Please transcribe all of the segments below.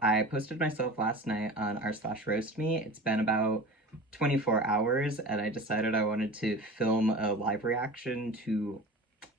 I posted myself last night on r/roast me. It's been about 24 hours, and I decided I wanted to film a live reaction to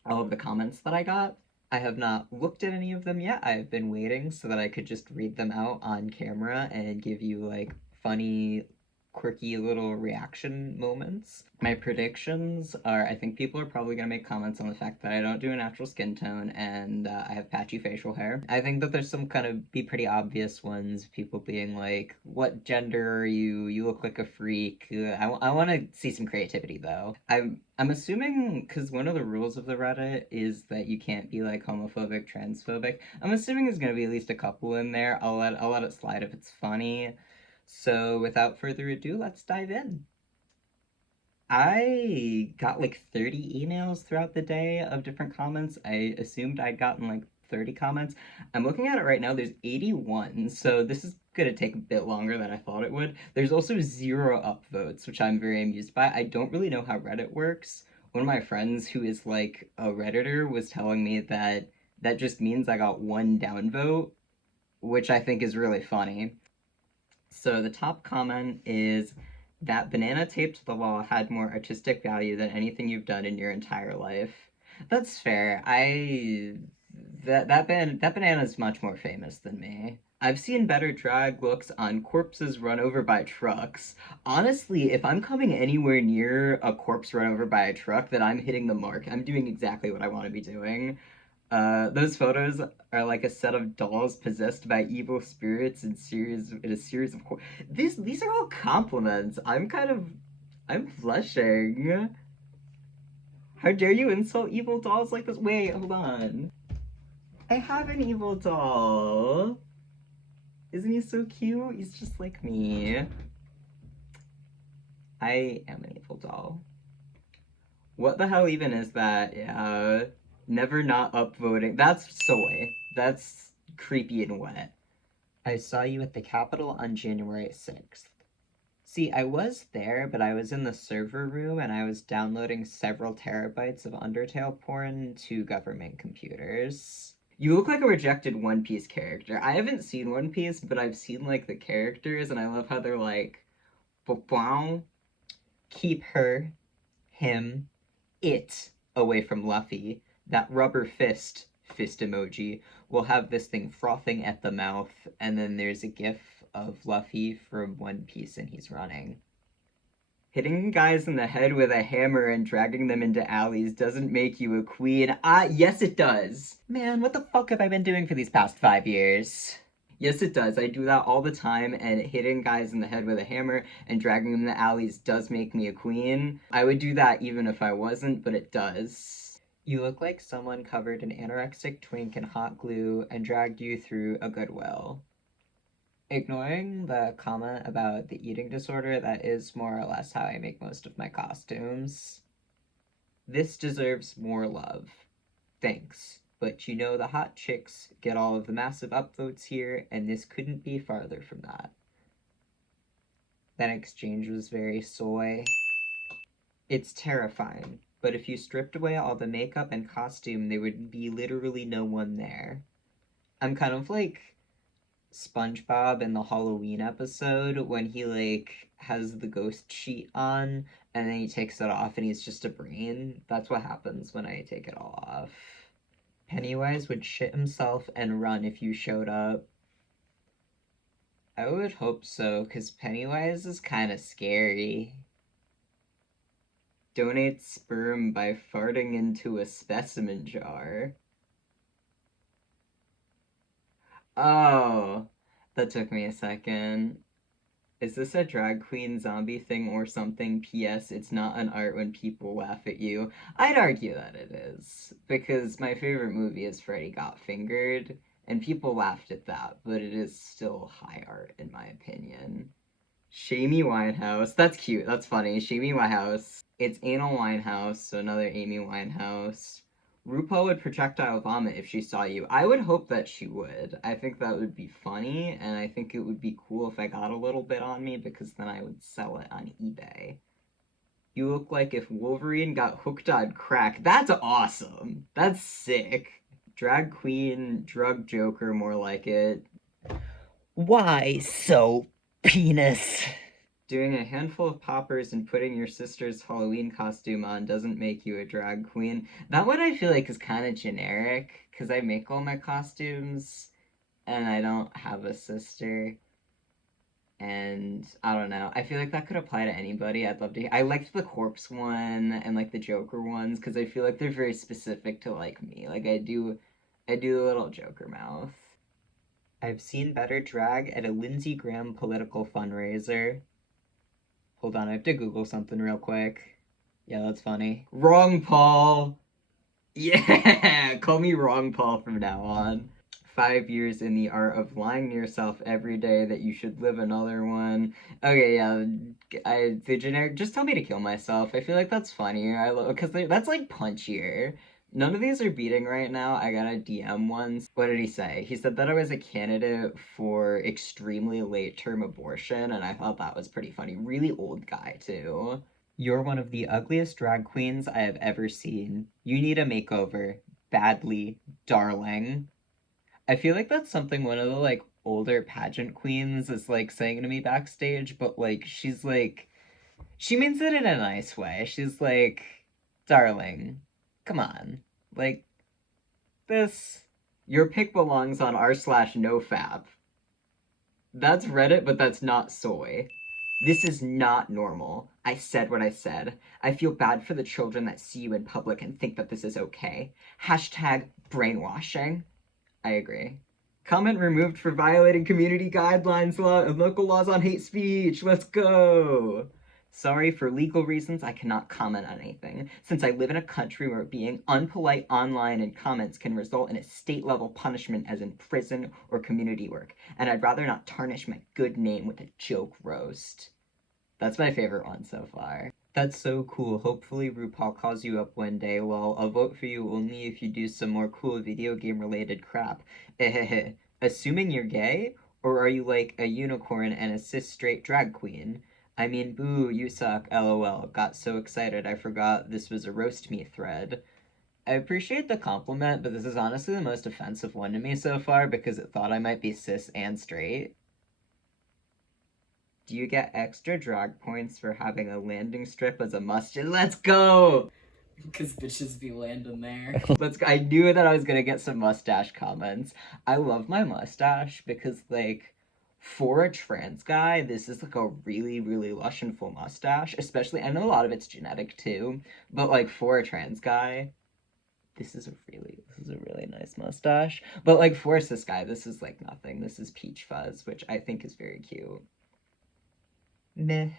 all of the comments that I got. I have not looked at any of them yet. I have been waiting so that I could just read them out on camera and give you like funny, quirky little reaction moments. My predictions are I think people are probably going to make comments on the fact that I don't do a natural skin tone and I have patchy facial hair. I think that there's some kind of be pretty obvious ones, people being like, what gender are you? You look like a freak. I want to see some creativity though. I'm assuming, because one of the rules of the Reddit is that you can't be like homophobic, transphobic. I'm assuming there's gonna be at least a couple in there. I'll let it slide if it's funny. So without further ado, let's dive in. I got like 30 emails throughout the day of different comments. I assumed I'd gotten like 30 comments. I'm looking at it right now, there's 81, so this is gonna take a bit longer than I thought it would. There's also 0 upvotes, which I'm very amused by. I don't really know how Reddit works. One of my friends who is like a Redditor was telling me that that just means I got 1 downvote, which I think is really funny. So the top comment is that banana taped to the wall had more artistic value than anything you've done in your entire life. That's fair. That banana is much more famous than me. I've seen better drag looks on corpses run over by trucks. Honestly, if I'm coming anywhere near a corpse run over by a truck, then I'm hitting the mark. I'm doing exactly what I want to be doing. Those photos are like a set of dolls possessed by evil spirits in a series of these are all compliments. I'm blushing. How dare you insult evil dolls like this? Wait, hold on. I have an evil doll. Isn't he so cute? He's just like me. I am an evil doll. What the hell even is that? Yeah. Never not upvoting. That's soy. That's creepy and wet. I saw you at the Capitol on January 6th. See, I was there, but I was in the server room and I was downloading several terabytes of Undertale porn to government computers. You look like a rejected One Piece character. I haven't seen One Piece, but I've seen like the characters and I love how they're like, keep her, him, it away from Luffy. That rubber fist emoji, will have this thing frothing at the mouth, and then there's a gif of Luffy from One Piece and he's running. Hitting guys in the head with a hammer and dragging them into alleys doesn't make you a queen. Yes it does. Man, what the fuck have I been doing for these past 5 years? Yes, it does. I do that all the time, and hitting guys in the head with a hammer and dragging them in the alleys does make me a queen. I would do that even if I wasn't, but it does. You look like someone covered an anorexic twink in hot glue and dragged you through a Goodwill. Ignoring the comment about the eating disorder, that is more or less how I make most of my costumes. This deserves more love. Thanks. But you know the hot chicks get all of the massive upvotes here, and this couldn't be farther from that. That exchange was very soy. It's terrifying, but if you stripped away all the makeup and costume, there would be literally no one there. I'm kind of like SpongeBob in the Halloween episode when he like has the ghost sheet on and then he takes it off and he's just a brain. That's what happens when I take it all off. Pennywise would shit himself and run if you showed up. I would hope so, because Pennywise is kind of scary. Donate sperm by farting into a specimen jar. Oh, that took me a second. Is this a drag queen zombie thing or something? P.S. It's not an art when people laugh at you. I'd argue that it is, because my favorite movie is Freddy Got Fingered, and people laughed at that, but it is still high art in my opinion. Shamey Winehouse. That's cute. That's funny. Shamey Winehouse. It's Anal Winehouse, so another Amy Winehouse. RuPaul would projectile vomit if she saw you. I would hope that she would. I think that would be funny, and I think it would be cool if I got a little bit on me, because then I would sell it on eBay. You look like if Wolverine got hooked on crack. That's awesome. That's sick. Drag queen, drug joker, more like it. Why so penis? Doing a handful of poppers and putting your sister's Halloween costume on doesn't make you a drag queen. That one I feel like is kind of generic because I make all my costumes and I don't have a sister. And I don't know. I feel like that could apply to anybody. I'd love to. I liked the corpse one and like the Joker ones because I feel like they're very specific to like me. Like I do a little Joker mouth. I've seen better drag at a Lindsey Graham political fundraiser. Hold on, I have to Google something real quick. Yeah, that's funny. Wrong Paul. Yeah, call me Wrong Paul from now on. 5 years in the art of lying to yourself every day that you should live another one. Okay, yeah, the generic. Just tell me to kill myself. I feel like that's funnier. I love because that's like punchier. None of these are beating right now. I got a DM once. What did he say? He said that I was a candidate for extremely late term abortion, and I thought that was pretty funny. Really old guy too. You're one of the ugliest drag queens I have ever seen. You need a makeover. Badly, darling. I feel like that's something one of the like older pageant queens is like saying to me backstage, but like she means it in a nice way. She's like, darling, come on. Like this your pick belongs on r/nofap. That's Reddit, but that's not soy. This is not normal. I said what I said. I feel bad for the children that see you in public and think that this is okay. Hashtag brainwashing. I agree. Comment removed for violating community guidelines and local laws on hate speech. Let's go. Sorry, for legal reasons, I cannot comment on anything, since I live in a country where being unpolite online in comments can result in a state-level punishment as in prison or community work, and I'd rather not tarnish my good name with a joke roast. That's my favorite one so far. That's so cool. Hopefully RuPaul calls you up one day. Well, I'll vote for you only if you do some more cool video game related crap. Assuming you're gay? Or are you like a unicorn and a cis straight drag queen? I mean, boo, you suck, lol. Got so excited I forgot this was a roast me thread. I appreciate the compliment, but this is honestly the most offensive one to me so far because it thought I might be cis and straight. Do you get extra drag points for having a landing strip as a mustache? Let's go! Because bitches be landing there. Let's go. I knew that I was gonna get some mustache comments. I love my mustache because, like, for a trans guy, this is like a really, really lush and full mustache. Especially, I know a lot of it's genetic too, but like for a trans guy, this is a really nice mustache. But like for a cis guy, this is like nothing. This is peach fuzz, which I think is very cute. Meh.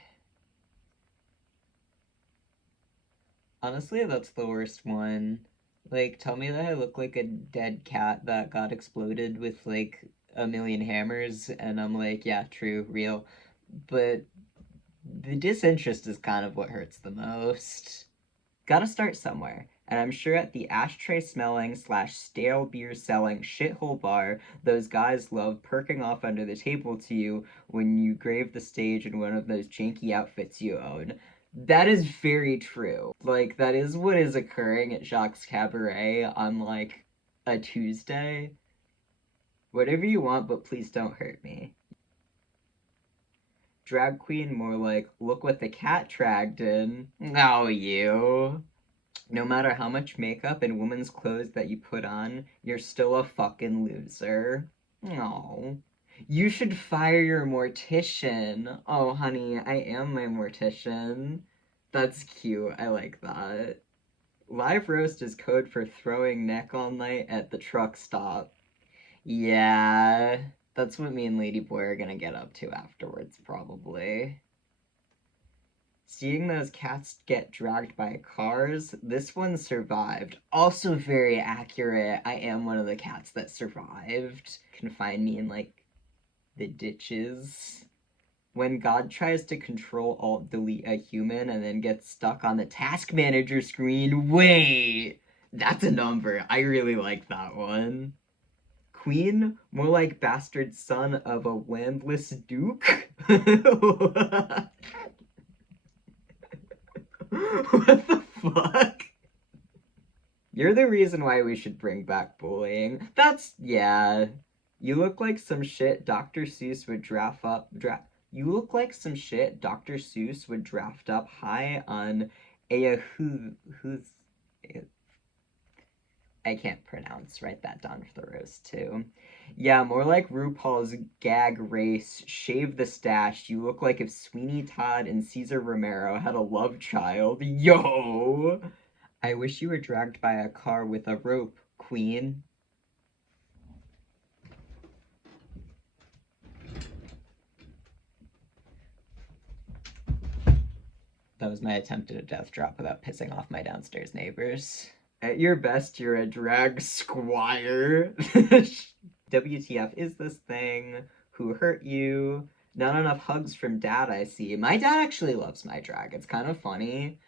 Honestly, that's the worst one. Like, tell me that I look like a dead cat that got exploded with like a million hammers, and I'm like, yeah, true, real. But the disinterest is kind of what hurts the most. Gotta start somewhere. And I'm sure at the ashtray smelling slash stale beer selling shithole bar, those guys love perking off under the table to you when you grave the stage in one of those janky outfits you own. That is very true. Like, that is what is occurring at Jacques Cabaret on, like, a Tuesday. Whatever you want, but please don't hurt me. Drag queen, more like, look what the cat dragged in. Oh, you. No matter how much makeup and woman's clothes that you put on, you're still a fucking loser. Oh. You should fire your mortician. Oh, honey, I am my mortician. That's cute. I like that. Live roast is code for throwing neck all night at the truck stop. Yeah, that's what me and Ladyboy are gonna get up to afterwards, probably. Seeing those cats get dragged by cars, this one survived. Also very accurate. I am one of the cats that survived. Can find me in, like, the ditches. When God tries to control alt delete a human and then gets stuck on the task manager screen. Wait! That's a number. I really like that one. Queen? More like bastard son of a landless duke? What the fuck? You're the reason why we should bring back bullying. Yeah. You look like some shit Dr. Seuss would You look like some shit Dr. Seuss would draft up high on a who's I can't pronounce. Write that down for the roast too. Yeah, more like RuPaul's gag race. Shave the stash. You look like if Sweeney Todd and Caesar Romero had a love child. Yo! I wish you were dragged by a car with a rope, Queen. That was my attempt at a death drop without pissing off my downstairs neighbors. At your best, you're a drag squire. WTF is this thing? Who hurt you? Not enough hugs from dad, I see. My dad actually loves my drag. It's kind of funny.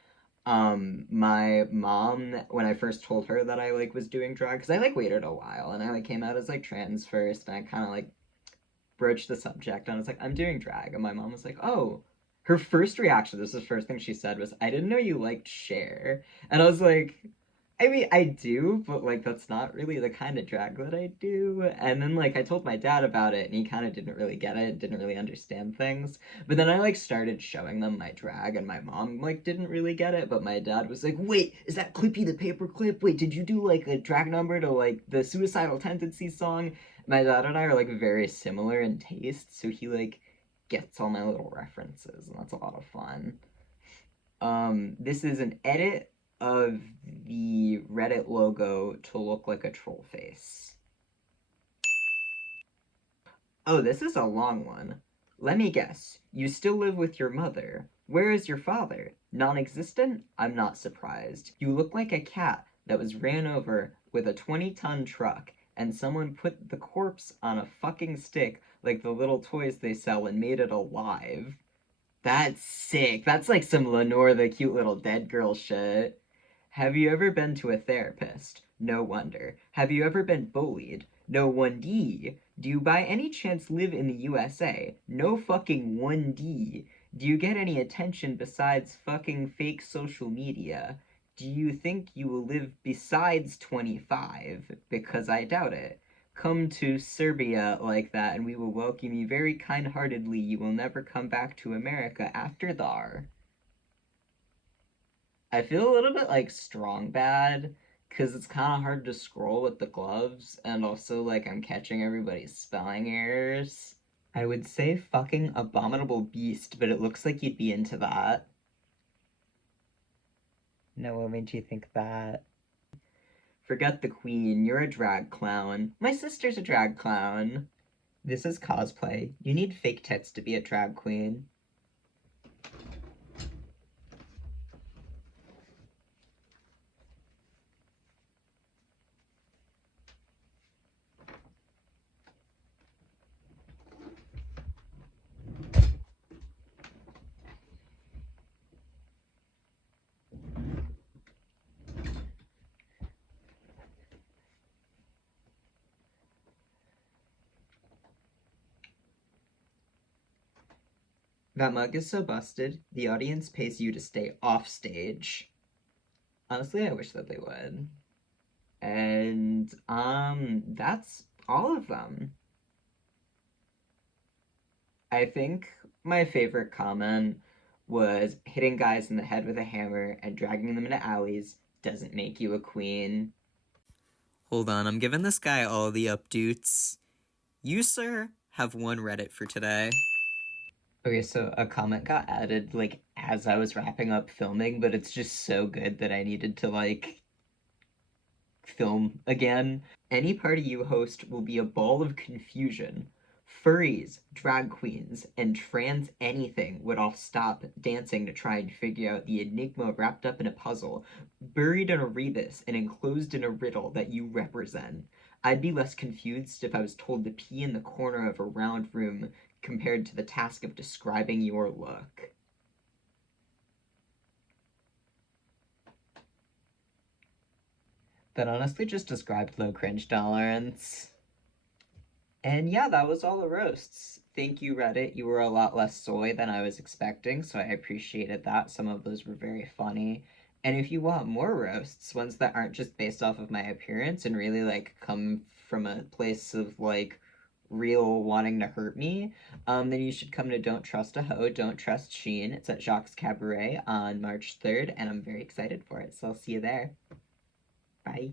My mom, when I first told her that I like was doing drag, because I like waited a while and I like came out as like trans first, and I kind of like broached the subject and I was like, I'm doing drag. And my mom was like, oh. Her first reaction, this is the first thing she said, was, I didn't know you liked Cher. And I was like, I mean, I do, but like that's not really the kind of drag that I do. And then like I told my dad about it and he kind of didn't really get it, didn't really understand things. But then I like started showing them my drag and my mom like didn't really get it, but my dad was like, "Wait, is that Clippy the Paperclip? Wait, did you do like a drag number to like the Suicidal Tendencies song?" My dad and I are like very similar in taste, so he like gets all my little references and that's a lot of fun. This is an edit of the Reddit logo to look like a troll face. Oh, this is a long one. Let me guess. You still live with your mother. Where is your father? Non-existent? I'm not surprised. You look like a cat that was ran over with a 20-ton truck and someone put the corpse on a fucking stick like the little toys they sell and made it alive. That's sick. That's like some Lenore the cute little dead girl shit. Have you ever been to a therapist? No wonder. Have you ever been bullied? No 1D. Do you by any chance live in the USA? No fucking 1D. Do you get any attention besides fucking fake social media? Do you think you will live besides 25? Because I doubt it. Come to Serbia like that and we will welcome you very kind-heartedly. You will never come back to America after thar. I feel a little bit like strong bad because it's kind of hard to scroll with the gloves, and also like I'm catching everybody's spelling errors. I would say fucking abominable beast, but it looks like you'd be into that. No, what made you think that? Forget the queen, you're a drag clown. My sister's a drag clown. This is cosplay. You need fake tits to be a drag queen. That mug is so busted, the audience pays you to stay off stage. Honestly, I wish that they would. And that's all of them. I think my favorite comment was hitting guys in the head with a hammer and dragging them into alleys doesn't make you a queen. Hold on, I'm giving this guy all the updates. You, sir, have one Reddit for today. Okay, so a comment got added like as I was wrapping up filming, but it's just so good that I needed to like film again. Any party you host will be a ball of confusion. Furries, drag queens, and trans anything would all stop dancing to try and figure out the enigma wrapped up in a puzzle, buried in a rebus and enclosed in a riddle that you represent. I'd be less confused if I was told to pee in the corner of a round room compared to the task of describing your look. That honestly just described low cringe tolerance. And yeah, that was all the roasts. Thank you, Reddit. You were a lot less soy than I was expecting, so I appreciated that. Some of those were very funny. And if you want more roasts, ones that aren't just based off of my appearance and really like come from a place of like real wanting to hurt me, then you should come to Don't Trust a Hoe, Don't Trust Shean. It's at Jacques Cabaret on March 3rd, and I'm very excited for it. So I'll see you there. Bye.